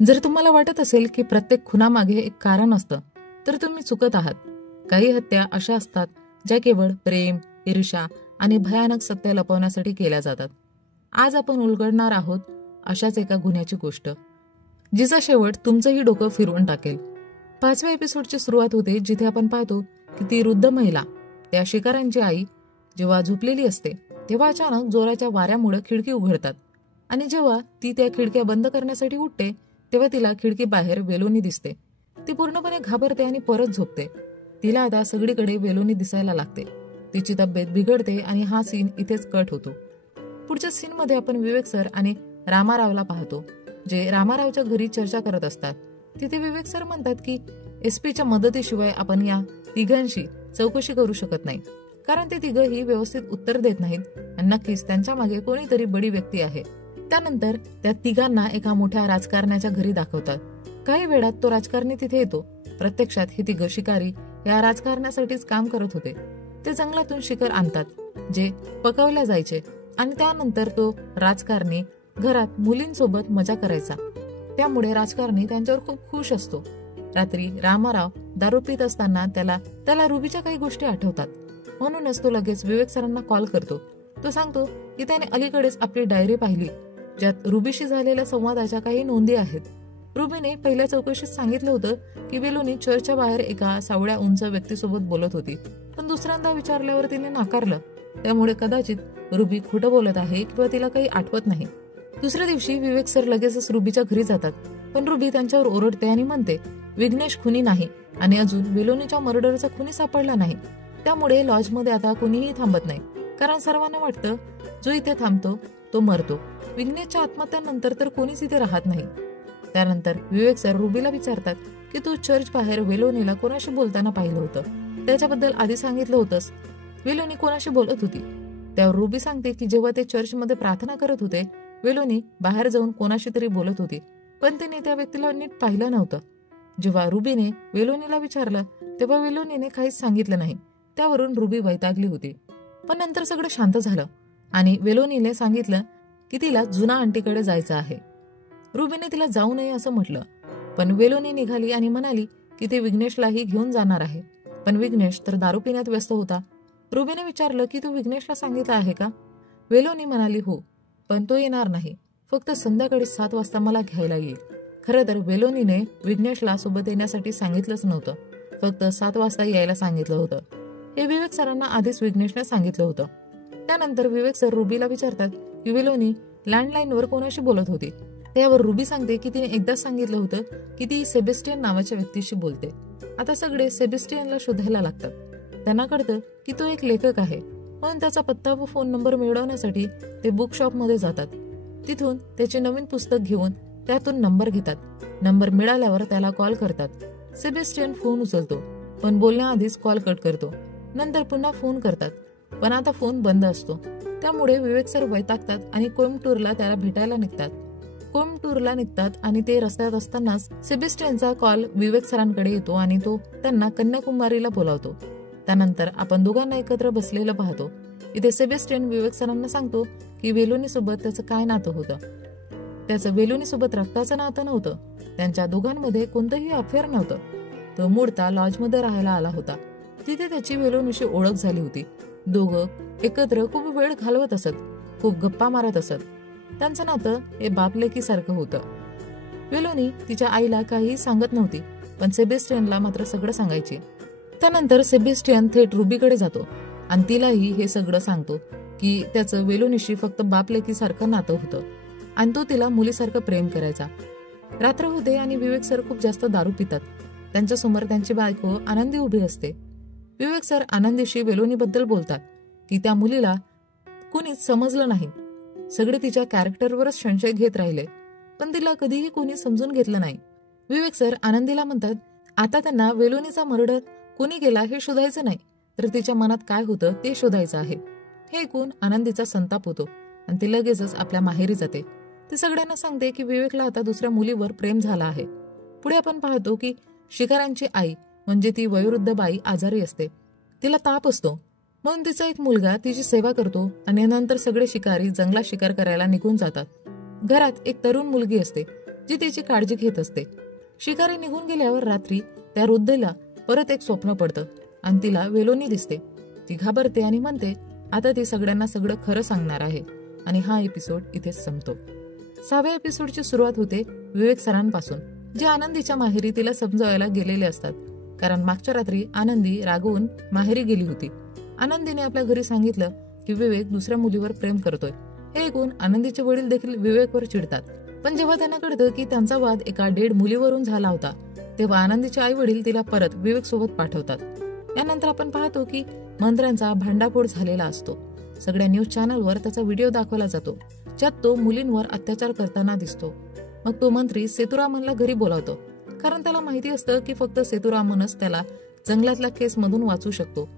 जर तुम्हाला वाटत असेल की प्रत्येक खुनामागे एक कारण असतं तर तुम्ही चुकत आहात. काही हत्या अशा असतात ज्या केवळ प्रेम, ईर्ष्या आणि भयानक सत्य लपवण्यासाठी केल्या जातात. आज आपण उलगडणार आहोत अशाच एका गुन्ह्याची गोष्ट, जिचा शेवट तुमचंही डोकं फिरवून टाकेल. 5व्या एपिसोडची सुरुवात होते जिथे आपण पाहतो की ती वृद्ध महिला, त्या शिकाऱ्यांची आई, जेव्हा झोपलेली असते तेव्हा अचानक जोराच्या वाऱ्यामुळे खिडकी उघडतात आणि जेव्हा ती त्या खिडक्या बंद करण्यासाठी उठते तेव्हा तिला खिडकी बाहेर वेलोनी दिसते. ती पूर्णपणे घाबरते आणि परत झोपते. तिला आता सगळीकडे वेलोनी दिसायला लागते. तिची तब्येत बिघडते आणि हा सीन इथेच कट होतो. पुढच्या सीनमध्ये आपण विवेक सर आणि रामारावला पाहतो, जे रामारावच्या घरी चर्चा करत असतात. तिथे विवेक सर म्हणतात की एसपीच्या मदतीशिवाय आपण या तिघांशी चौकशी करू शकत नाही, कारण ते तिघही व्यवस्थित उत्तर देत नाहीत आणि नक्कीच त्यांच्या मागे कोणीतरी बडी व्यक्ती आहे. त्यानंतर त्या तिघांना एका मोठ्या राजकारण्याच्या घरी दाखवतात. काही वेळात तो राजकारणी तिथे येतो. प्रत्यक्षात हे तिघ शिकारी या राजकारण्यासाठीच काम करत होते. ते जंगलातून शिकार आणतात जे पकवल्या जायचे आणि त्यानंतर तो राजकारणी घरात मुलींसोबत मजा करायचा. त्यामुळे राजकारणी त्यांच्यावर खूप खुश असतो. रात्री रामाराव दारू पित असताना त्याला रुबीच्या काही गोष्टी आठवतात. म्हणूनच तो लगेच विवेक सरांना कॉल करतो. तो सांगतो की त्याने अलीकडेच आपली डायरी पाहिली ज्यात रुबीशी झालेल्या संवादाच्या काही नोंदी आहेत. रुबीने पहिल्या चौकशीत सांगितलं होतं की वेलोनी चर्चच्या बाहेर एका सावळ्या उंच व्यक्तीसोबत बोलत होती, पण दुसऱ्यांदा विचारल्यावर तिने नाकारलं. त्यामुळे कदाचित रुबी खोटं बोलत आहे किंवा तिला काही आठवत नाही. दुसऱ्या दिवशी विवेक सर लगेचच रुबीच्या घरी जातात, पण रुबी त्यांच्यावर ओरडते आणि म्हणते विघ्नेश खुनी नाही आणि अजून वेलोनीच्या मर्डरचा खुनी सापडला नाही. त्यामुळे लॉजमध्ये आता कुणीही थांबत नाही, कारण सर्वांना वाटतं जो इथे थांबतो तो मरतो. विघ्नेशच्या आत्महत्यानंतर तर कोणीच इथे राहत नाही. त्यानंतर विवेक सर रुबीला विचारतात की तू चर्च बाहेर वेलोनीला कोणाशी बोलताना पाहिलं होतं, त्याच्याबद्दल आधी सांगितलं होतंस. वेलोनी कोणाशी बोलत होती? त्यावर रुबी सांगते की जेव्हा ते चर्चमध्ये प्रार्थना करत होते वेलोनी बाहेर जाऊन कोणाशी तरी बोलत होती, पण तिने त्या व्यक्तीला नीट पाहिलं नव्हतं. जेव्हा रुबीने वेलोनीला विचारलं तेव्हा वेलोनीने काहीच सांगितलं नाही. त्यावरून रुबी वैतागली होती. पण नंतर सगळं शांत झालं आणि वेलोनीने सांगितलं की तिला जुना आंटीकडे जायचं आहे. रुबीने तिला जाऊ नये असं म्हटलं, पण वेलोनी निघाली आणि म्हणाली की ते विघ्नेशलाही घेऊन जाणार आहे. पण विघ्नेश तर दारू पिण्यात व्यस्त होता. रुबीने विचारलं की तू विघ्नेशला सांगितलं आहे का? वेलोनी म्हणाली हो, पण तो येणार नाही. फक्त संध्याकाळी 7 वाजता मला घ्यायला येईल. खरं तर वेलोनीने विघ्नेशला सोबत येण्यासाठी सांगितलंच नव्हतं, फक्त 7 वाजता यायला सांगितलं होतं. हे विवेक सरांना आधीच विघ्नेशने सांगितलं होतं. त्यानंतर विवेक सर रुबीला विचारतात की वेलोनी लँडलाईनवर कोणाशी बोलत होती. त्यावर रुबी सांगते की तिने एकदाच सांगितलं होतं की ती सेबेस्टियन नावाच्या व्यक्तीशी बोलते. आता सगळे सेबेस्टियनला शोधायला लागतात. त्यांना कळतं की तो एक लेखक आहे, म्हणून त्याचा पत्ता व फोन नंबर मिळवण्यासाठी ते बुक शॉपमध्ये जातात. तिथून त्याचे नवीन पुस्तक घेऊन त्यातून नंबर घेतात. नंबर मिळाल्यावर त्याला कॉल करतात. सेबेस्टियन फोन उचलतो, पण बोलण्याआधीच कॉल कट करतो. नंतर पुन्हा फोन करतात, पण आता फोन बंद असतो. त्यामुळे विवेक सर वैतागतात आणि कोइंबतूरला त्याला भेटायला निघतात. कोइंबतूरला निघतात आणि ते रस्त्यात असतानाच सेबेस्टियनचा कॉल विवेक सरांकडे येतो आणि तो त्यांना कन्याकुमारीला बोलावतो. त्यानंतर आपण दोघांना एकत्र बसलेलं पाहतो. इथे सेबेस्टियन विवेक सरांना सांगतो की वेलोनी सोबत त्याचं काय नातं होतं. त्याचं वेलोनी सोबत रक्ताचं नातं नव्हतं. त्यांच्या दोघांमध्ये कोणतंही अफेअर नव्हतं. तो मूळता लॉजमध्ये राहायला आला होता. तिथे त्याची वेलोनीशी ओळख झाली होती. दोघं एकत्र खूप वेळ घालवत असत, खूप गप्पा मारत असत. त्यांचं नातं हे बापलेकी सारखं होतं. वेलोनी तिच्या आईला काहीही सांगत नव्हती, पण सेबेस्टियनला मात्र सगळं सांगायची. त्यानंतर सेबेस्टियन थेट रुबीकडे जातो आणि तिलाही हे सगळं सांगतो की त्याचं वेलोनीशी फक्त बापलेकी सारखं नातं होतं आणि तो तिला मुलीसारखं प्रेम करायचा. रात्र होते आणि विवेक सर खूप जास्त दारू पितात. त्यांच्यासमोर त्यांची बायको आनंदी उभी असते. विवेक सर आनंदीशी वेलोनीबद्दल बोलतात की त्या मुलीला कुणीच समजलं नाही. सगळे तिच्या कॅरेक्टरवरच संशय घेत राहिले, पण तिला कधीही कोणी समजून घेतलं नाही. विवेक सर आनंदीला म्हणतात आता त्यांना वेलोनीचा मर्डर कोणी केला हे शोधायचं नाही, तर तिच्या मनात काय होतं ते शोधायचं आहे. हे ऐकून आनंदीचा संताप होतो आणि ती लगेचच आपल्या माहेरी जाते. ती सगळ्यांना सांगते की विवेकला आता दुसऱ्या मुलीवर प्रेम झाला आहे. पुढे आपण पाहतो की शिकाऱ्यांची आई म्हणजे ती वयोवृद्ध बाई आजारी असते. तिला ताप असतो, म्हणून तिचा एक मुलगा तिची सेवा करतो आणि नंतर सगळे शिकारी जंगलात शिकार करायला निघून जातात. घरात एक तरुण मुलगी असते. जी तिची काळजी घेत असते. शिकारी निघून गेल्यावर रात्री त्या वृद्धेला परत एक स्वप्न पडतं आणि तिला वेलोनी दिसते. ती घाबरते आणि म्हणते आता ती सगळ्यांना सगळं खरं सांगणार आहे. आणि हा एपिसोड इथेच संपतो. 6व्या एपिसोडची सुरुवात होते विवेक सरांपासून, जे आनंदीच्या माहेरी तिला समजावायला गेलेले असतात. कारण मागच्या रात्री आनंदी रागवून माहेरी गेली होती. आनंदीने आपल्या घरी सांगितलं की विवेक दुसऱ्या मुलीवर प्रेम करतोय. हे ऐकून आनंदीचे वडील देखील विवेकवर चिडतात. पण जेव्हा त्यांना कळतं की त्यांचा वाद एका डेड मुलीवरून झाला होता, तेव्हा आनंदीचे आई वडील तिला परत विवेक सोबत पाठवतात. यानंतर आपण पाहतो की मंत्र्यांचा भांडाफोड झालेला असतो. सगळ्या न्यूज चॅनलवर त्याचा व्हिडिओ दाखवला जातो, ज्यात तो मुलींवर अत्याचार करताना दिसतो. मग तो मंत्री सेतुरामनला घरी बोलावतो, कारण त्याला माहिती असतं की फक्त सेतुरामनच त्याला जंगलातल्या केसमधून वाचू शकतो.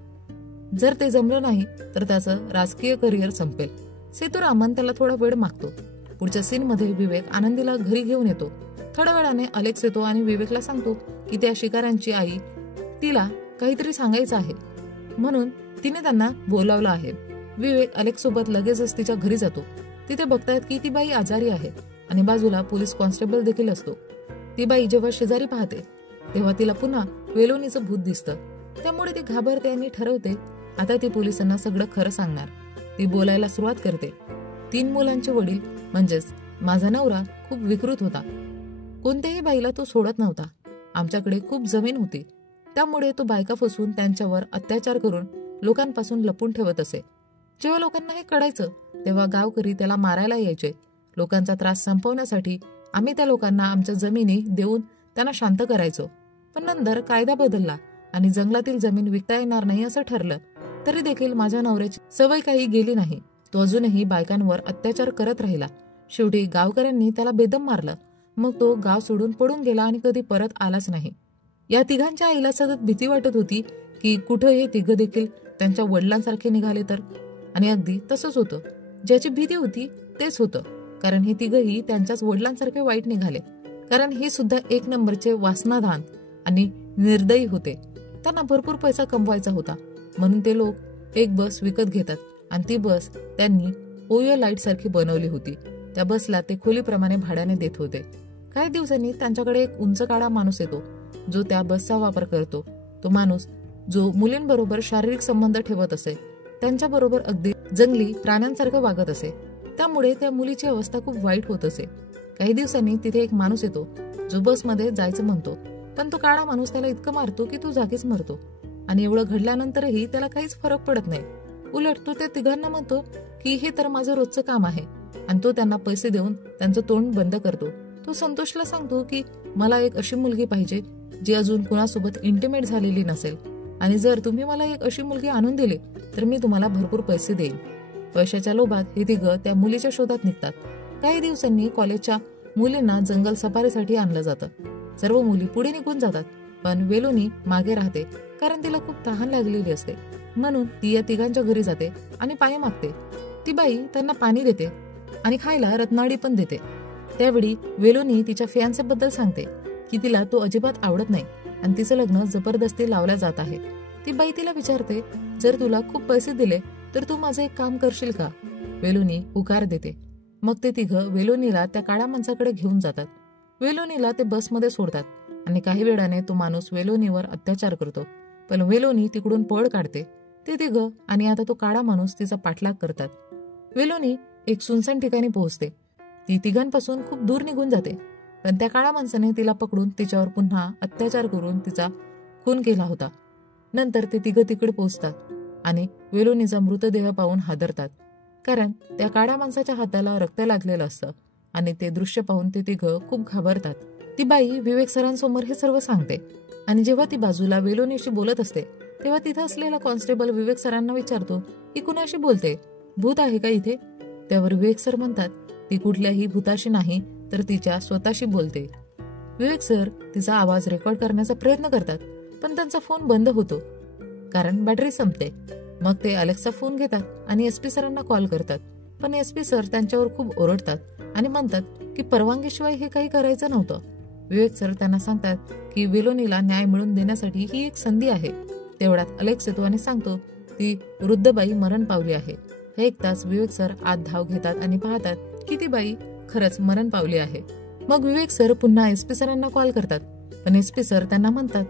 जर ते जमलं नाही तर त्याचं राजकीय करिअर संपेल. सेतुरामन त्याला थोडा वेळ मागतो. पुढच्या सीन मध्ये विवेक आनंदीला घरी घेऊन येतो. थोड्या वेळाने अलेक्स येतो आणि विवेकला सांगतो की त्या शिकाऱ्यांची आई तिला काहीतरी सांगायचं आहे, म्हणून तिने त्यांना बोलावलं आहे. विवेक अलेक्स सोबत लगेचच तिच्या घरी जातो. तिथे बघतायत की ती बाई आजारी आहे आणि बाजूला पोलीस कॉन्स्टेबल देखील असतो. ती बाई जेव्हा शेजारी पाहते तेव्हा तिला पुन्हा वेलोनीचं भूत दिसतं. त्यामुळे ती घाबरते आणि ठरवते आता ती पोलिसांना सगळं खरं सांगणार. ती बोलायला सुरुवात करते. 3 मुलांचे वडील म्हणजेच माझा नवरा खूप विकृत होता. कोणत्याही बाईला तो सोडत नव्हता. आमच्याकडे खूप जमीन होती, त्यामुळे तो बायका फसवून त्यांच्यावर अत्याचार करून लोकांपासून लपून ठेवत असे. जेव्हा लोकांना हे कळायचं तेव्हा गावकरी त्याला मारायला यायचे. लोकांचा त्रास संपवण्यासाठी आम्ही त्या लोकांना आमच्या जमिनी देऊन त्यांना शांत करायचो. पण नंतर कायदा बदलला आणि जंगलातील जमीन विकता येणार नाही असं ठरलं. तरी देखील माझ्या नवऱ्याची सवय काही गेली नाही. तो अजूनही बायकांवर अत्याचार करत राहिला. शेवटी गावकऱ्यांनी त्याला बेदम मारलं. मग तो गाव सोडून पडून गेला आणि कधी परत आलाच नाही. या तिघांच्या आईला सतत भीती वाटत होती की कुठं हे तिघं देखील त्यांच्या वडिलांसारखे निघाले तर. आणि अगदी तसंच होतं. ज्याची भीती होती तेच होतं, कारण हे तिघही त्यांच्याच वडिलांसारखे वाईट निघाले. कारण हे सुद्धा 1 नंबरचे वासनाधान आणि निर्दयी होते. त्यांना भरपूर पैसा कमवायचा होता, म्हणून ते लोक एक बस विकत घेतात आणि ती बस त्यांनी ओयो लाईट सारखी बनवली होती. त्या बसला ते खोलीप्रमाणे भाड्याने देत होते. काही दिवसांनी त्यांच्याकडे एक उंच काळा माणूस येतो, जो त्या बसचा वापर करतो. तो माणूस जो मुलींबरोबर शारीरिक संबंध ठेवत असे, त्यांच्याबरोबर अगदी जंगली प्राण्यांसारखं वागत असे. त्यामुळे त्या मुलीची अवस्था खूप वाईट होत असे. काही दिवसांनी तिथे एक माणूस येतो, जो बसमध्ये जायचं म्हणतो, पण तो काळा माणूस त्याला इतकं मारतो की तो जागीच मरतो. आणि एवढं घडल्यानंतरही त्याला काहीच फरक पडत नाही. उलट तो त्या तिघांना म्हणतो की हे तर माझं रोजचं काम आहे, आणि तो त्यांना पैसे देऊन त्यांचं तोंड बंद करतो. तो संतोषला सांगतो की मला एक अशी मुलगी पाहिजे जी अजून कुणासोबत इंटिमेट झालेली नसेल, आणि जर तुम्ही मला एक अशी मुलगी आणून दिली तर मी तुम्हाला भरपूर पैसे देईन. पैशाच्या लोभात हे तिघं त्या मुलीच्या शोधात निघतात. काही दिवसांनी कॉलेजच्या मुलींना जंगल सफारीसाठी आणलं जातं. सर्व मुली पुढे निघून जातात, पण वेलोनी मागे राहते, कारण तिला खूप तहान लागलेली असते. म्हणून ती या तिघांच्या घरी जाते आणि पाणी मागते. ती बाई त्यांना पाणी देते आणि खायला रत्नावळी पण देते. त्यावेळी वेलोनी तिच्या फियांसे बद्दल सांगते की तिला तो अजिबात आवडत नाही आणि तिचं लग्न जबरदस्ती लावलं जात आहे. ती बाई तिला विचारते, जर तुला खूप पैसे दिले तर तू माझं एक काम करशील का? वेलोनी होकार देते. मग ते तिघं वेलोनीला त्या काळ्या माणसाकडे घेऊन जातात. वेलोनीला ते बसमध्ये सोडतात आणि काही वेळाने तो माणूस वेलोनीवर अत्याचार करतो, पण वेलोनी तिकडून पळ काढते. ते तिघं आणि आता तो काळा माणूस तिचा पाठलाग करतात. वेलोनी एक सुनसान ठिकाणी पोहोचते. ती तिघांपासून खूप दूर निघून जाते, पण त्या काळ्या माणसाने तिला पकडून तिच्यावर पुन्हा अत्याचार करून तिचा खून केला होता. नंतर ते तिघं तिकडे पोहोचतात आणि वेलोनीचा मृतदेह पाहून हादरतात, कारण त्या काळ्या माणसाच्या हाताला रक्त लागलेलं असतं. आणि ते दृश्य पाहून ते तिघं खूप घाबरतात. ती बाई विवेक सरांसमोर हे सर्व सांगते, आणि जेव्हा ती बाजूला वेलोनीशी बोलत असते तेव्हा तिथं असलेला कॉन्स्टेबल विवेक सरांना विचारतो की कुणाशी बोलते, भूत आहे का इथे? त्यावर विवेक सर म्हणतात, ती कुठल्याही भूताशी नाही तर तिच्या स्वतःशी बोलते. विवेक सर तिचा आवाज रेकॉर्ड करण्याचा प्रयत्न करतात, पण त्यांचा फोन बंद होतो कारण बॅटरी संपते. मग ते अलेक्सचा फोन घेतात आणि एसपी सरांना कॉल करतात, पण एसपी सर त्यांच्यावर खूप ओरडतात आणि म्हणतात की परवानगीशिवाय हे काही करायचं नव्हतं. विवेक सर त्यांना सांगतात की वेलोनीला न्याय मिळवून देण्यासाठी ही एक संधी आहे. तेवढ्यात अलेक्स येतो आणि सांगतो ती वृद्ध बाई मरण पावली आहे. हे ऐकताच विवेक सर आत धाव घेतात आणि पाहतात की ती बाई खरंच मरण पावली आहे. मग विवेक सर पुन्हा एसपी सरांना कॉल करतात, पण एसपी सर त्यांना म्हणतात,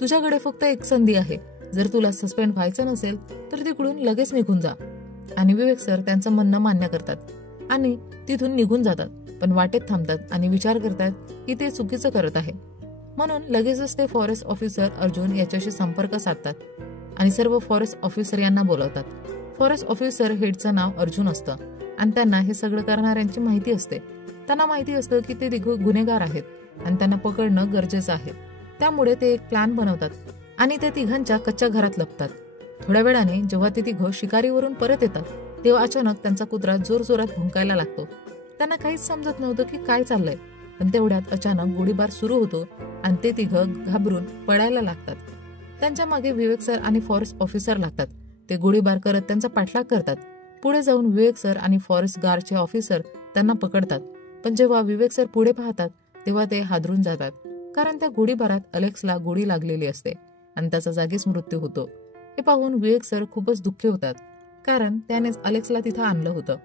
तुझ्याकडे फक्त एक संधी आहे, जर तुला सस्पेंड व्हायचं नसेल तर तिकडून लगेच निघून जा. आणि विवेक सर त्यांचं म्हणणं मान्य करतात आणि तिथून निघून जातात, पण वाटेत थांबतात आणि विचार करतात की ते चुकीचं करत आहे. म्हणून लगेचच ते फॉरेस्ट ऑफिसर अर्जुन याच्याशी संपर्क साधतात आणि सर्व फॉरेस्ट ऑफिसर यांना बोलवतात. फॉरेस्ट ऑफिसर हेडचं नाव अर्जुन असतं आणि त्यांना हे सगळं करणाऱ्यांची माहिती असते. त्यांना माहिती असतं की ते गुन्हेगार आहेत आणि त्यांना पकडणं गरजेचं आहे. त्यामुळे ते एक प्लॅन बनवतात आणि ते तिघांच्या कच्च्या घरात लपतात. थोड्या वेळाने जेव्हा ते तिघं शिकारीवरून परत येतात तेव्हा अचानक त्यांचा कुत्रा जोरजोरात भुंकायला लागतो. त्यांना काहीच समजत नव्हतं की काय चाललंय, पण तेवढ्यात अचानक गोळीबार सुरू होतो आणि ते तिघं घाबरून पळायला लागतात. त्यांच्या मागे विवेक सर आणि फॉरेस्ट ऑफिसर लागतात. ते गोळीबार करत त्यांचा पाठलाग करतात. पुढे जाऊन विवेक सर आणि फॉरेस्ट गार्डचे ऑफिसर त्यांना पकडतात. पण जेव्हा विवेक सर पुढे पाहतात तेव्हा ते हादरून जातात, कारण त्या गोळीबारात अलेक्सला गोळी लागलेली असते आणि त्याचा जागीच मृत्यू होतो. हे पाहून विवेक सर खूपच दुःखी होतात, कारण त्यानेच अलेक्सला तिथं आणलं होतं.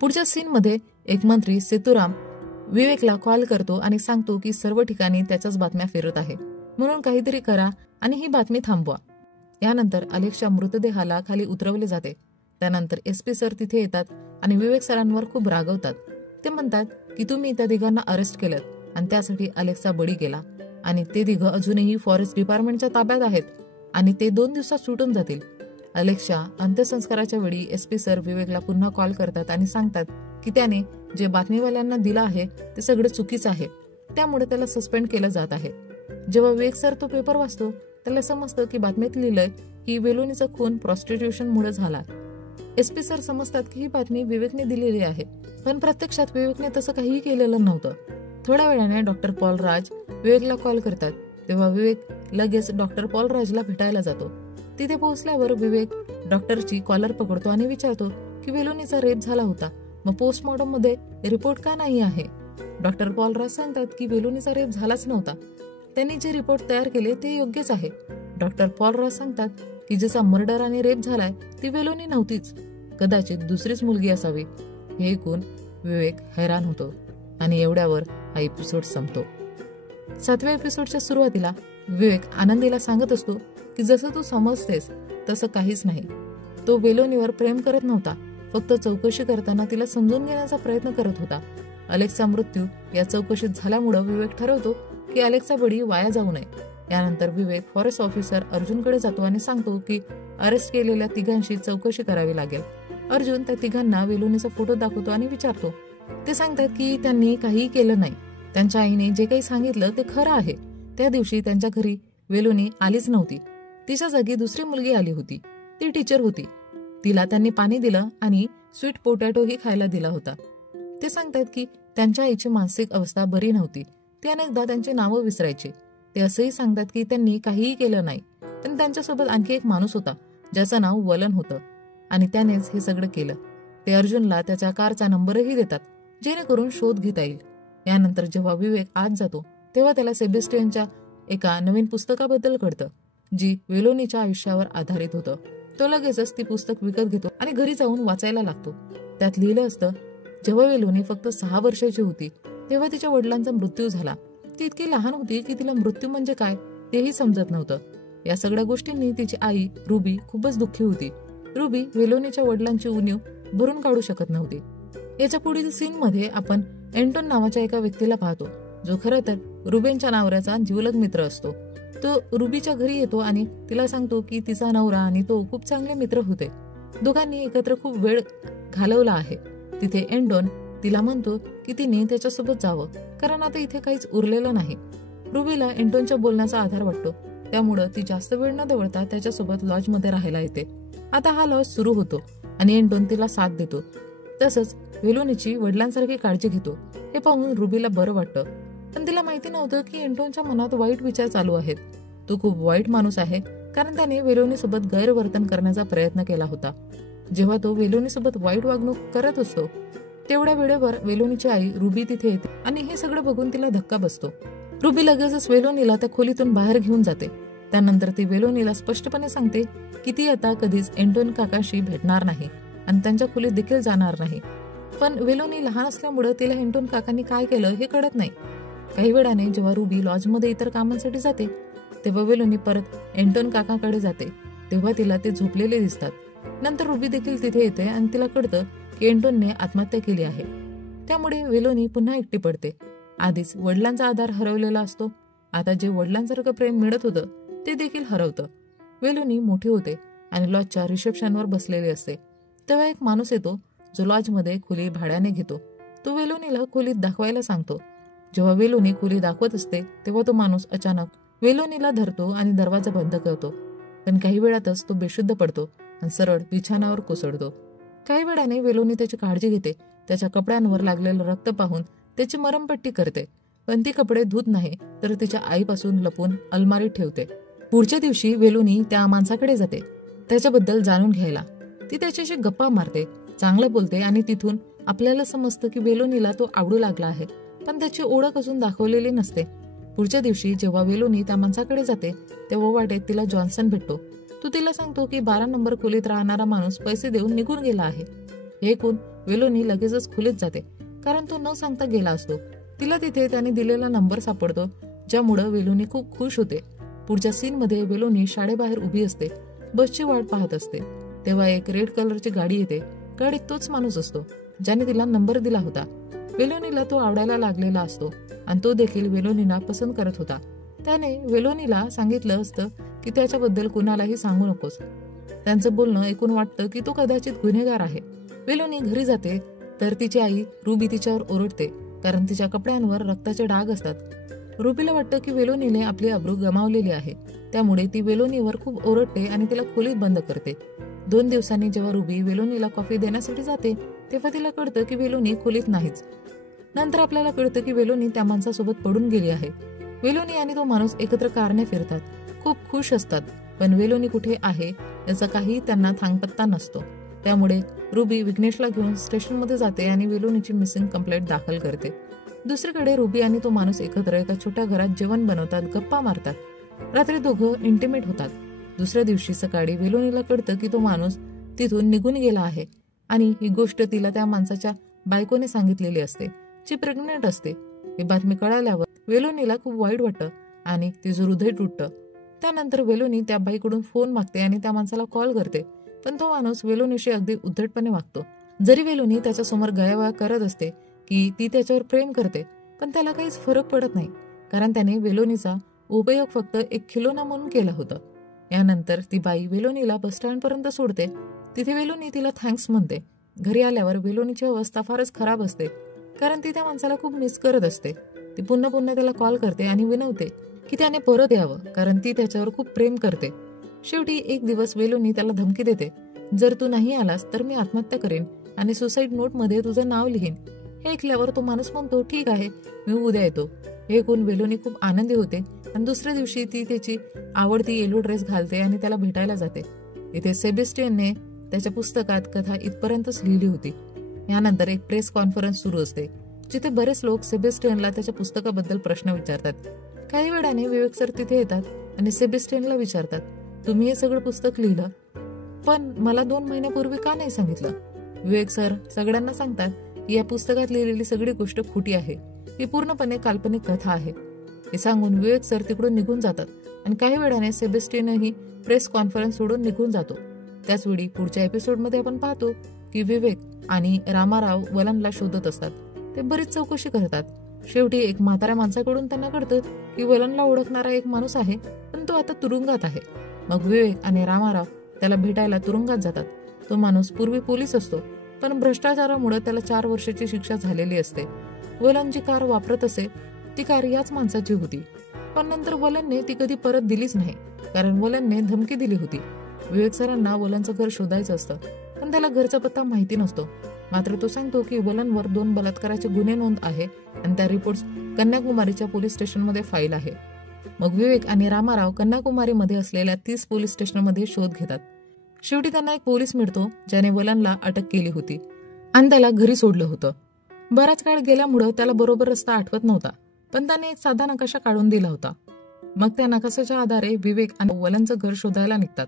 पुढच्या सीन मध्ये एक मंत्री सेतुराम विवेकला कॉल करतो आणि सांगतो की सर्व ठिकाणी त्याच्याच बातम्या फिरत आहे, म्हणून काहीतरी करा आणि ही बातमी थांबवा. यानंतर अलेक्सच्या मृतदेहाला खाली उतरवले जाते. त्यानंतर एसपी सर तिथे येतात आणि विवेक सरांवर खूप रागवतात. ते म्हणतात की तुम्ही त्या तिघांना अरेस्ट केलं आणि त्यासाठी अलेक्सचा बळी गेला आणि ते तिघं अजूनही फॉरेस्ट डिपार्टमेंटच्या ताब्यात आहेत आणि ते 2 दिवसात सुटून जातील. अलेक्सच्या अंत्यसंस्काराच्या वेळी एसपी सर विवेकला पुन्हा कॉल करतात आणि सांगतात की त्याने जे बातमीवाल्यांना दिलं आहे ते सगळं चुकीचं आहे, त्यामुळे त्याला सस्पेंड केलं जात आहे. जेव्हा विवेक सर तो पेपर वाचतो त्याला समजतं की बातमीत लिहिलंय की वेलोनीचा खून प्रॉस्टिट्यूशन मुळे झाला. एसपी सर समजतात की ही बातमी विवेकने दिलेली आहे, पण प्रत्यक्षात विवेकने तसं काहीही केलेलं नव्हतं. थोड्या वेळाने डॉक्टर पॉल राज विवेकला कॉल करतात. तेव्हा विवेक लगेच डॉक्टर पॉल राजला भेटायला जातो. तिथे पोहोचल्यावर विवेक डॉक्टरची कॉलर पकडतो आणि विचारतो की वेलोनीचा रेप झाला होता, मग पोस्टमॉर्टम मध्ये रिपोर्ट का नाही आहे. डॉक्टर पॉल राज सांगतात की वेलोनीचा रेप झालाच नव्हता, त्यांनी जे रिपोर्ट तयार केले ते योग्यच आहे. डॉक्टर पॉल राज सांगतात की जिचा मर्डर आणि रेप झालाय ती वेलोनी नव्हतीच, कदाचित दुसरीच मुलगी असावी. हे ऐकून विवेक हैराण होतो आणि एवढ्यावर हा एपिसोड संपतो. 7व्या एपिसोडच्या सुरुवातीला विवेक आनंदीला सांगत असतो की जसं तू समजतेस तसं काहीच नाही. तो वेलोनीवर प्रेम करत नव्हता, फक्त चौकशी करताना तिला समजून घेण्याचा प्रयत्न करत होता. अलेक्सचा मृत्यू या चौकशीत झाल्यामुळे विवेक ठरवतो की अलेक्सचा बळी वाया जाऊ नये. यानंतर विवेक फॉरेस्ट ऑफिसर अर्जुनकडे जातो आणि सांगतो की अरेस्ट केलेल्या तिघांशी चौकशी करावी लागेल. अर्जुन त्या तिघांना वेलोनीचा फोटो दाखवतो आणि विचारतो. ते सांगतात की त्यांनी काहीही केलं नाही, त्यांच्या आईने जे काही सांगितलं ते खरं आहे. त्या दिवशी त्यांच्या घरी वेलोनी आलीच नव्हती, तिच्या जागी दुसरी मुलगी आली होती. ती टीचर होती. तिला त्यांनी पाणी दिलं आणि स्वीट पोटॅटोही खायला दिला होता. ते सांगतात की त्यांच्या आईची मानसिक अवस्था बरी नव्हती, ते अनेकदा त्यांची नावं विसरायची. ते असंही सांगतात की त्यांनी काहीही केलं नाही, पण त्यांच्यासोबत आणखी एक माणूस होता ज्याचं नाव वलन होतं आणि त्यानेच हे सगळं केलं. ते अर्जुनला त्याच्या कारचा नंबरही देतात जेणेकरून शोध घेता येईल. यानंतर जेव्हा विवेक आत जातो तेव्हा त्याला सेबेस्टियनच्या एका नवीन पुस्तकाबद्दल कळतं, जी वेलोनीच्या आयुष्यावर आधारित होतं. तो लगेचच ती पुस्तक विकत घेतो आणि घरी जाऊन वाचायला लागतो. त्यात लिहिलं असतं, जेव्हा वेलोनी फक्त 6 वर्षाची होती तेव्हा तिच्या वडिलांचा मृत्यू झाला. ती इतकी लहान होती की तिला मृत्यू म्हणजे काय तेही समजत नव्हतं. या सगळ्या गोष्टींनी तिची आई रुबी खूपच दुःखी होती. रुबी वेलोनीच्या वडिलांची उणीव भरून काढू शकत नव्हती. याच्या पुढील सीन मध्ये आपण एंटोन नावाच्या एका व्यक्तीला पाहतो, जो खरं तर रुबेनच्या नवऱ्याचा जिवलग मित्र असतो. तो रुबीच्या घरी येतो आणि तिला सांगतो की तिचा नवरा आणि तो खूप चांगले मित्र होते, दोघांनी एकत्र खूप वेळ घालवला आहे. तिथे एंटोन तिला म्हणतो की तिने त्याच्यासोबत जावं, कारण आता इथे काहीच उरलेलं नाही. रुबीला एंटोनच्या बोलण्याचा आधार वाटतो, त्यामुळं ती जास्त वेळ न दवडता त्याच्यासोबत लॉज मध्ये राहायला येते. आता हा लॉज सुरू होतो आणि एंटोन तिला साथ देतो. तसंच वेलोनीची वडिलांसारखी काळजी घेतो. हे पाहून रुबीला बरं वाटतं, पण तिला माहिती नव्हतं की एंटोनच्या मनात वाईट विचार चालू आहेत. तो खूप वाईट माणूस आहे, कारण त्याने वेलोनी सोबत गैरवर्तन करण्याचा प्रयत्न केला होता. जेव्हा तो वेलोनी सोबत वाईट वागणूक करत असतो तेवढ्या वेळेवर वेलोनीची आई रुबी तिथे येते आणि हे सगळं बघून तिला धक्का बसतो. रुबी लगेचच वेलोनीला त्या खोलीतून बाहेर घेऊन जाते. त्यानंतर ती वेलोनीला स्पष्टपणे सांगते की ती आता कधीच एंटोन काकाशी भेटणार नाही आणि त्यांच्या खोलीत देखील जाणार नाही. पण वेलोनी लहान असल्यामुळे तिला एंटोन काकांनी काय केलं हे कळत नाही. काही वेळाने जेव्हा रुबी लॉजमध्ये इतर कामांसाठी जाते तेव्हा वेलोनी परत एंटोन काकांकडे जाते. तेव्हा तिला ते झोपलेले दिसतात. नंतर रुबी देखील तिथे येते आणि तिला कळतं की एंटोनने आत्महत्या केली आहे. त्यामुळे वेलोनी पुन्हा एकटी पडते. आधीच वडिलांचा आधार हरवलेला असतो. आता जे वडिलांसारखं प्रेम मिळत होतं ते देखील हरवतं. वेलोनी मोठी होते आणि लॉजच्या रिसेप्शनवर बसलेली असते. तेव्हा एक माणूस येतो जो लॉजमध्ये खोली भाड्याने घेतो. तो वेलोनीला खोलीत दाखवायला सांगतो. जेव्हा वेलोनी खोली दाखवत असते तेव्हा तो माणूस अचानक वेलोनीला धरतो आणि दरवाजा बंद करतो. पण काही वेळातच तो बेशुद्ध पडतो आणि सरळ बिछाणावर कोसळतो. काही वेळाने वेलोनी त्याची काळजी घेते. त्याच्या कपड्यांवर लागलेलं रक्त पाहून त्याची मरमपट्टी करते. पण ती कपडे धुत नाही तर तिच्या आईपासून लपून अलमारीत ठेवते. पुढच्या दिवशी वेलोनी त्या माणसाकडे जाते त्याच्याबद्दल जाणून घ्यायला. ती त्याच्याशी गप्पा मारते, चांगलं बोलते आणि तिथून आपल्याला समजतं की वेलोनीला तो आवडू लागला आहे, पण त्याची ओळख अजून दाखवलेली नसते. पुढच्या दिवशी जेव्हा वेलोनी त्या माणसाकडे जाते तेव्हा वाटेत तिला जॉन्सन भेटतो. तो तिला सांगतो की 12 नंबर खोलीत राहणारा माणूस पैसे देऊन निघून गेला आहे. हे ऐकून वेलोनी लगेचच खोलीत जाते कारण तो न सांगता गेला असतो. तिला तिथे त्याने दिलेला नंबर सापडतो ज्यामुळे वेलोनी खूप खुश होते. पुढच्या सीन मध्ये वेलोनी शाळेबाहेर उभी असते, बसची वाट पाहत असते. तेव्हा एक रेड कलरची गाडी येते. गाडीत तोच माणूस असतो ज्याने तिला नंबर दिला होता. वेलोनीला तो आवडायला लागलेला असतो आणि तो देखील वेलोनीला पसंत करत होता. त्याने वेलोनीला सांगितलं असतं की त्याच्याबद्दल कुणालाही सांगू नकोस. त्यांचं बोलणं ऐकून वाटतं की तो कदाचित गुन्हेगार आहे. वेलोनी घरी जाते तर तिची आई रुबी तिच्यावर ओरडते कारण तिच्या कपड्यांवर रक्ताचे डाग असतात. रुबीला वाटतं की वेलोनीने आपली अब्रू गमावलेली आहे. त्यामुळे ती वेलोनीवर खूप ओरडते आणि तिला खोलीत बंद करते. 2 दिवसांनी जेव्हा रुबी वेलोनीला कॉफी देण्यासाठी जाते तेव्हा तिला कळतं की वेलोनी खोलीत नाहीच. नंतर आपल्याला कळतं की वेलोनी त्या माणसासोबत पडून गेली आहे. वेलोनी आणि तो माणूस एकत्र कारने फिरतात, खूप खुश असतात. पण वेलोनी कुठे आहे याचा काही त्यांना थांगपत्ता नसतो. त्यामुळे रुबी विघ्नेशला घेऊन स्टेशनमध्ये जाते आणि वेलोनीची मिसिंग कंप्लेंट दाखल करते. दुसरीकडे रुबी आणि तो माणूस एकत्र एका छोट्या घरात जेवण बनवतात, गप्पा मारतात. रात्री दोघं इंटिमेट होतात. दुसऱ्या दिवशी सकाळी वेलोनीला कळतं की तो माणूस तिथून निघून गेला आहे आणि ही गोष्ट तिला त्या माणसाच्या बायकोने सांगितलेली असते, जी प्रेग्नेंट असते. ही बातमी कळाल्यावर वेलोनीला खूप वाईट वाटतं आणि तिचं हृदय तुटतं. त्यानंतर वेलोनी त्या बाईकडून फोन मागते आणि त्या माणसाला कॉल करते. पण तो माणूस वेलोनीशी अगदी उद्धटपणे वागतो. जरी वेलोनी त्याच्यासमोर गयावया करत असते की ती त्याच्यावर प्रेम करते, पण त्याला काहीच फरक पडत नाही कारण त्याने वेलोनीचा उपयोग फक्त एक खिलोना म्हणून केला होता. यानंतर ती बाई वेलोनीला बस स्टँड पर्यंत सोडते. तिथे वेलोनी तिला थँक्स म्हणते. घरी आल्यावर वेलोनीची अवस्था फारच खराब असते कारण ती त्या माणसाला खूप मिस करत असते. ती पुन्हा पुन्हा त्याला कॉल करते आणि विनवते की त्याने परत यावं कारण ती त्याच्यावर खूप प्रेम करते. शेवटी एक दिवस वेलोनी त्याला धमकी देते, जर तू नाही आलास तर मी आत्महत्या करेन आणि सुसाईड नोट मध्ये तुझं नाव लिहीन. हे ऐकल्यावर तो माणूस म्हणतो, ठीक आहे, मी उद्या येतो. हे ऐकून वेलोनी खूप आनंदी होते आणि दुसऱ्या दिवशी ती त्याची आवडती येलो ड्रेस घालते आणि त्याला भेटायला जाते. इथे सेबेस्टियनने त्याच्या पुस्तकात कथा इथपर्यंतच लिहिली होती. यानंतर एक प्रेस कॉन्फरन्स सुरू असते जिथे बरेच लोक सेबेस्टियनला त्याच्या पुस्तकाबद्दल प्रश्न विचारतात. काही वेळाने विवेक सर तिथे येतात आणि सेबेस्टियनला विचारतात, तुम्ही हे सगळं पुस्तक लिहिलं पण मला 2 महिन्यापूर्वी का नाही सांगितलं? विवेक सर सगळ्यांना सांगतात की या पुस्तकात लिहिलेली सगळी गोष्ट खोटी आहे, ही पूर्णपणे काल्पनिक कथा आहे. हे सांगून विवेक सर तिकडून निघून जातात आणि काही वेळाने सेबेस्टियनही प्रेस कॉन्फरन्स सोडून निघून जातो. त्याचवेळी पुढच्या एपिसोडमध्ये आपण पाहतो की विवेक आणि रामाराव वलनला शोधत असतात. ते बरीच चौकशी करतात. शेवटी एक म्हाताऱ्या माणसाकडून त्यांना कळतं की वलनला ओळखणारा एक माणूस आहे, पण तो आता तुरुंगात आहे. मग विवेक आणि रामाराव त्याला भेटायला तुरुंगात जातात. तो माणूस पूर्वी पोलीस असतो, पण भ्रष्टाचारामुळे त्याला 4 वर्षाची शिक्षा झालेली असते. वलन जी कार वापरत असे ती कार याच माणसाची होती, पण नंतर वलनने ती कधी परत दिलीच नाही कारण वलनने धमकी दिली होती. विवेक सरांना वलनचं घर शोधायचं असतं, पण त्याला घरचा पत्ता माहिती नसतो. मात्र तो सांगतो की वलनवर 2 बलात्काराचे गुन्हे नोंद आहे आणि त्या रिपोर्ट्स कन्याकुमारीच्या पोलीस स्टेशनमध्ये फाईल आहे. मग विवेक आणि रामाराव कन्याकुमारीमध्ये असलेल्या 30 पोलीस स्टेशनमध्ये शोध घेतात. शेवटी त्यांना एक पोलीस मिळतो ज्याने वलनला अटक केली होती आणि त्याला घरी सोडलं होतं. बराच काळ गेल्यामुळं त्याला बरोबर रस्ता आठवत नव्हता, पण त्याने एक साधा नकाशा काढून दिला होता. मग त्या नकाशाच्या आधारे विवेक आणि वलनचं घर शोधायला निघतात.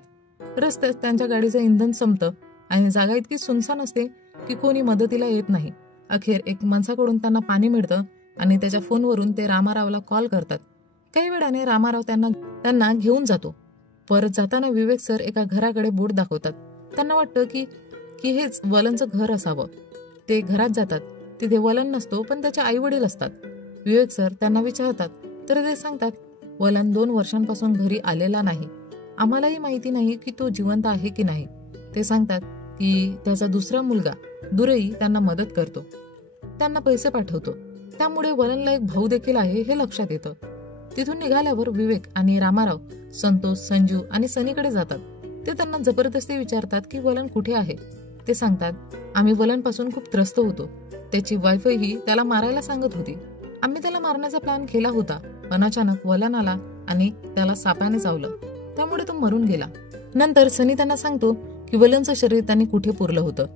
रस्त्यात त्यांच्या गाडीचं इंधन संपतं आणि जागा इतकी सुनसान असते की कोणी मदतीला येत नाही. अखेर एक माणसाकडून त्यांना पाणी मिळतं आणि त्याच्या फोनवरून ते रामारावला कॉल करतात. काही वेळाने रामाराव त्यांना घेऊन जातो. परत जाताना विवेक सर एका घराकडे बोट दाखवतात. त्यांना वाटतं की हेच वलनचं घर असावं. ते घरात जातात. तिथे वलन नसतो, पण त्याचे आई वडील असतात. विवेक सर त्यांना विचारतात तर ते सांगतात, वलन 2 वर्षांपासून घरी आलेला नाही. आम्हालाही माहिती नाही की तो जिवंत आहे की नाही. ते सांगतात की त्याचा दुसरा मुलगा दुरई त्यांना मदत करतो, त्यांना पैसे पाठवतो. त्यामुळे वलनला एक भाऊ देखील आहे हे लक्षात येतं. तिथून निघाल्यावर विवेक आणि रामाराव संतोष, संजू आणि सनीकडे जातात. ते त्यांना जबरदस्ती विचारतात की वलन कुठे आहे. ते सांगतात, आम्ही वलनपासून खूप त्रस्त होतो. त्याची वाईफही त्याला मारायला सांगत होती. आम्ही त्याला मारण्याचा प्लॅन केला होता, पण अचानक वलन आला आणि त्याला सापाने चावलं, त्यामुळे तो मरून गेला. नंतर सनी त्यांना सांगतो की वलनचं शरीर त्यांनी कुठे पुरलं होतं.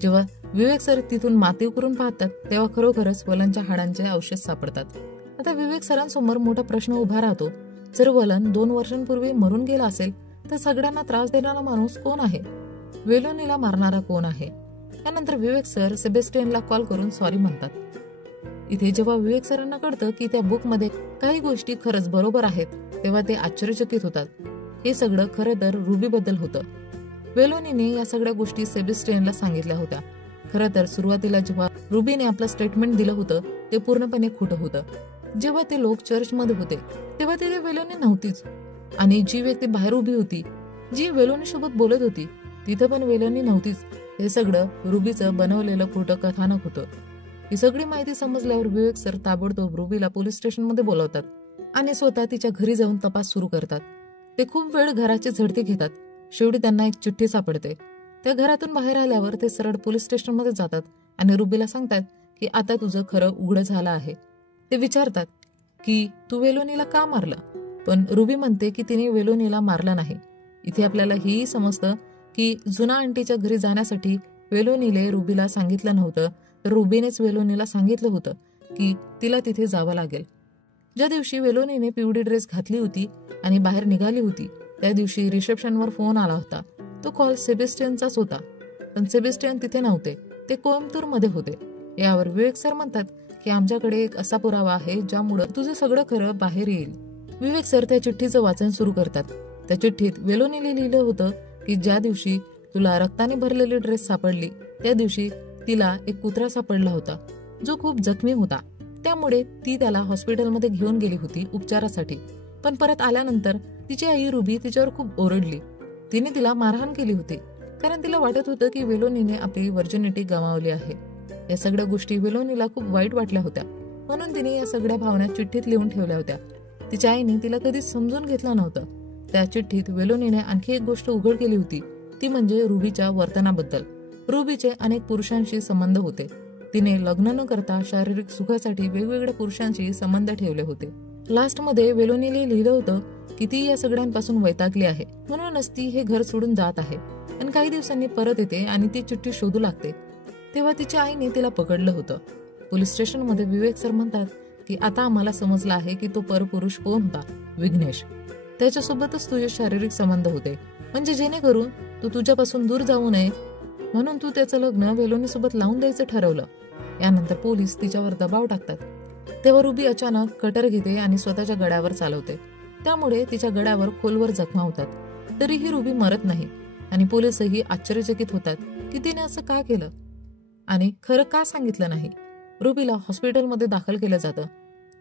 जेव्हा विवेक सर तिथून माती उकरून पाहतात तेव्हा खरोखरच वलनच्या हाडांचे अवशेष सापडतात. आता विवेक सरांसमोर मोठा प्रश्न उभा राहतो. जर वलन 2 वर्षांपूर्वी मरून गेला असेल तर सगळ्यांना त्रास देणारा माणूस कोण आहे? वेलोनीला मारणारा कोण आहे? त्यानंतर विवेक सर सेबेस्टियनला कॉल करून सॉरी म्हणतात. इथे जेव्हा विवेक सरांना कळतं की त्या बुकमध्ये काही गोष्टी खरंच बरोबर आहेत तेव्हा ते आश्चर्यचकित होतात. हे सगळं खरं तर रुबीबद्दल होतं. वेलोनीने या सगळ्या गोष्टी सेबेस्टियनला सांगितल्या होत्या. खरं तर सुरुवातीला जेव्हा रुबीने आपलं स्टेटमेंट दिलं होतं ते पूर्णपणे खोटं होतं. जेव्हा ते लोक चर्चमध्ये होते तेव्हा तिथे वेलोनी नव्हतीच, आणि जी व्यक्ती बाहेर उभी होती जी वेलोनी सोबत बोलत होती तिथं पण वेलोनी नव्हतीच. हे सगळं रुबीचं बनवलेलं खोटं कथानक होतं. ही सगळी माहिती समजल्यावर विवेक सर ताबडतोब रुबीला पोलीस स्टेशनमध्ये बोलवतात आणि स्वतः तिच्या घरी जाऊन तपास सुरू करतात. ते खूप वेळ घराची झडती घेतात. शेवटी त्यांना एक चिठ्ठी सापडते. त्या घरातून बाहेर आल्यावर ते सरळ पोलीस स्टेशनमध्ये जातात आणि रुबीला सांगतात की आता तुझं खरं उघड झालं आहे. ते विचारतात की तू वेलोनीला का मारलं, पण रुबी म्हणते की तिने वेलोनीला मारलं नाही. इथे आपल्याला हेही समजतं की जुना आंटीच्या घरी जाण्यासाठी वेलोनीले रुबीला सांगितलं नव्हतं, तर रुबीनेच वेलोनीला सांगितलं होतं की तिला तिथे जावं लागेल. ज्या दिवशी वेलोनीने पिवळी ड्रेस घातली होती आणि बाहेर निघाली होती त्या दिवशी रिसेप्शनवर फोन आला होता. तो कॉल सेबेस्टियनचाच होता, पण सेबेस्टियन तिथे नव्हते. ते कोइंबतूरमध्ये होते. यावर विवेक सर म्हणतात की आमच्याकडे एक असा पुरावा आहे ज्यामुळे तुझं सगळं खरं बाहेर येईल. विवेक सर त्या चिठ्ठीचं वाचन सुरू करतात. त्या चिठ्ठीत वेलोनीने लिहिलं होतं की ज्या दिवशी तुला रक्ताने भरलेली ड्रेस सापडली त्या दिवशी तिला एक कुत्रा सापडला होता जो खूप जखमी होता. त्यामुळे ती त्याला हॉस्पिटलमध्ये घेऊन गेली होती उपचारासाठी. पण परत आल्यानंतर तिची आई रुबी तिच्यावर खूप ओरडली. तिने तिला मारहाण केली होती कारण तिला वाटत होतं की वेलोनीने आपली व्हर्जिनिटी गमावली आहे. या सगळ्या गोष्टी वेलोनीला खूप वाईट वाटल्या होत्या, म्हणून तिने या सगळ्या भावना चिठ्ठीत लिहून ठेवल्या होत्या. तिच्या आईने तिला कधीच समजून घेतलं नव्हतं. त्या चिठ्ठीत वेलोनीने आणखी एक गोष्ट उघड केली होती, ती म्हणजे रुबीच्या वर्तनाबद्दल. रुबीचे अनेक पुरुषांशी संबंध होते. तिने लग्न न करता शारीरिक सुखासाठी वेगवेगळ्या पुरुषांशी संबंध ठेवले होते. लास्टमध्ये वेलोनीने लिहिलं होतं की ती या सगळ्यांपासून वैतागली आहे, म्हणूनच ती हे घर सोडून जात आहे. पण काही दिवसांनी परत येते आणि ती चिठ्ठी शोधू लागते. तेव्हा तिच्या आईने तिला पकडलं होतं. पोलीस स्टेशनमध्ये विवेक सर म्हणतात की आता आम्हाला समजलं आहे की तो परपुरुष कोण होता, विघ्नेश. त्याच्यासोबतच तुझे शारीरिक संबंध होते, म्हणजे जेणेकरून तू तुझ्यापासून दूर जाऊ नये म्हणून तू त्याचं लग्न वेलोनी सोबत लावून द्यायचं ठरवलं. यानंतर पोलीस तिच्यावर दबाव टाकतात. तेव्हा रुबी अचानक कटर घेते आणि स्वतःच्या गळ्यावर चालवते. त्यामुळे तिच्या गळ्यावर खोलवर जखमा होतात. तरीही रुबी मरत नाही आणि पोलीसही आश्चर्यचकित होतात की तिने असं का केलं आणि खरं का सांगितलं नाही. रुबीला हॉस्पिटलमध्ये दाखल केलं जातं.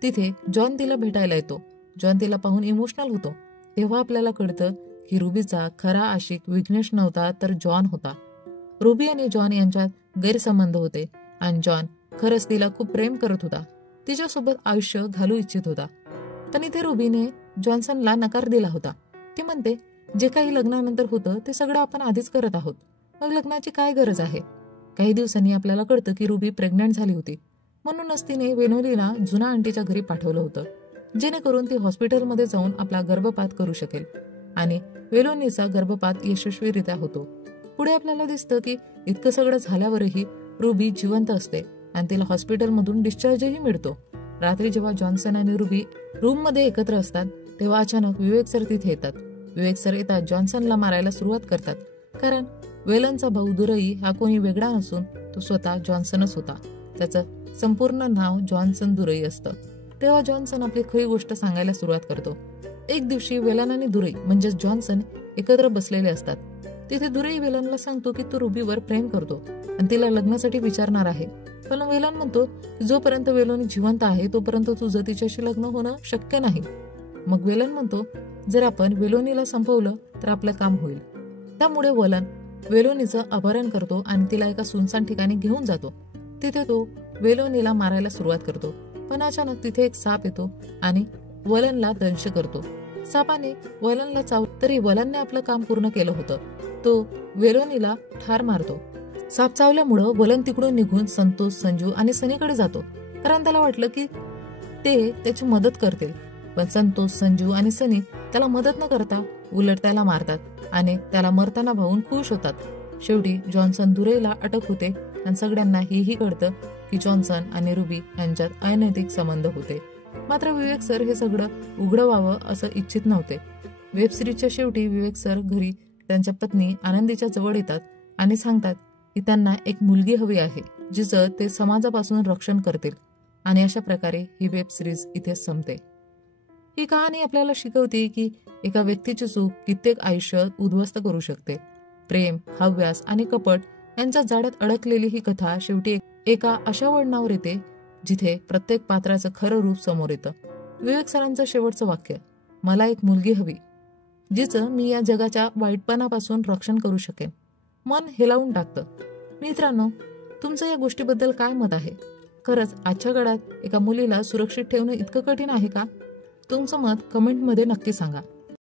तिथे जॉन तिला भेटायला येतो. जॉन तिला पाहून इमोशनल होतो. तेव्हा आपल्याला कळतं की रुबीचा खरा आशिक विघ्नेश नव्हता तर जॉन होता. रुबी आणि जॉन यांच्यात गैरसंबंध होते आणि जॉन खरंच तिला खूप प्रेम करत होता. तिच्यासोबत आयुष्य घालू इच्छित होता. पण इथे रुबीने जॉन्सनला नकार दिला होता. ती म्हणते जे काही लग्नानंतर होतं ते सगळं आपण आधीच करत आहोत, मग लग्नाची काय गरज आहे. काही दिवसांनी आपल्याला कळतं की रुबी प्रेग्नंट झाली होती, म्हणूनच तिने वेलोनीला जुना आंटीच्या घरी पाठवलं होतं जेणेकरून ती हॉस्पिटलमध्ये जाऊन आपला गर्भपात करू शकेल आणि वेलोनीचा गर्भपात यशस्वीरित्या होतो. पुढे आपल्याला दिसतं की इतकं सगळं झाल्यावरही रुबी जिवंत असते आणि तिला हॉस्पिटलमधून डिस्चार्जही मिळतो. रात्री जेव्हा जॉन्सन आणि रुबी रूम मध्ये एकत्र असतात तेव्हा अचानक विवेक सर तिथे येतात. विवेक सर येतात जॉन्सनला मारायला सुरुवात करतात कारण वेलनचा भाऊ दुरई हा कोणी वेगळा नसून तो स्वतः जॉन्सनच होता. त्याचं संपूर्ण नाव जॉन्सन दुरई असतं. तेव्हा जॉन्सन आपली खरी गोष्ट सांगायला सुरुवात करतो. एक दिवशी वेलन आणि दुरई म्हणजेच जॉन्सन एकत्र बसलेले असतात. तिथे दुरई वेलनला सांगतो की तो रुबीवर प्रेम करतो आणि तिला लग्नासाठी विचारणार आहे. पण वेलन म्हणतो की जोपर्यंत वेलोनी जिवंत आहे तोपर्यंत तुझं तिच्याशी लग्न होणं शक्य नाही. मग वेलन म्हणतो जर आपण वेलोनीला संपवलं तर आपलं काम होईल. त्यामुळे वेलन वेलोनीचं अपहरण करतो आणि तिला एका सुनसान ठिकाणी घेऊन जातो. तिथे तो वेलोनीला मारायला सुरुवात करतो. पण अचानक तिथे एक साप येतो आणि वेलनला दंश करतो. सापाने वेलनला चावलं तरी वेलनने आपलं काम पूर्ण केलं होतं. तो वेलोनीला ठार मारतो. साप चावल्यामुळं वेलन तिकडून निघून संतोष, संजू आणि सनीकडे जातो, कारण त्याला वाटलं की ते त्याची मदत करतील. पण संतोष, संजू आणि सनी त्याला मदत न करता उलट त्याला मारतात आणि त्याला मरताना पाहून खुश होतात. शेवटी जॉन्सन दुरईला अटक होते आणि सगळ्यांना हेही कळतं की जॉन्सन आणि रुबी यांच्यात अनैतिक संबंध होते. मात्र विवेक सर हे सगळं उघड व्हावं असं इच्छित नव्हते. वेबसिरीजच्या शेवटी विवेक सर घरी त्यांच्या पत्नी आनंदीच्या जवळ येतात आणि सांगतात की त्यांना एक मुलगी हवी आहे जिचं ते समाजापासून रक्षण करतील. आणि अशा प्रकारे ही वेब सिरीज इथे संपते. ही कहाणी आपल्याला शिकवते की एका व्यक्तीची चूक कित्येक आयुष्य उद्ध्वस्त करू शकते. प्रेम, हव्यास आणि कपट यांच्या जाळ्यात अडकलेली ही कथा शेवटी एका अशा वळणावर येते जिथे प्रत्येक पात्राचं खरं रूप समोर येतं. विवेक सरांचं शेवटचं वाक्य, मला एक मुलगी हवी जिचं मी या जगाच्या वाईटपणापासून रक्षण करू शकेन, मन हेलावून टाकतं. मित्रांनो, तुमचं या गोष्टीबद्दल काय मत आहे? खरंच आजच्या काळात एका मुलीला सुरक्षित ठेवणं इतकं कठीण आहे का? तुमचं मत कमेंटमध्ये नक्की सांगा.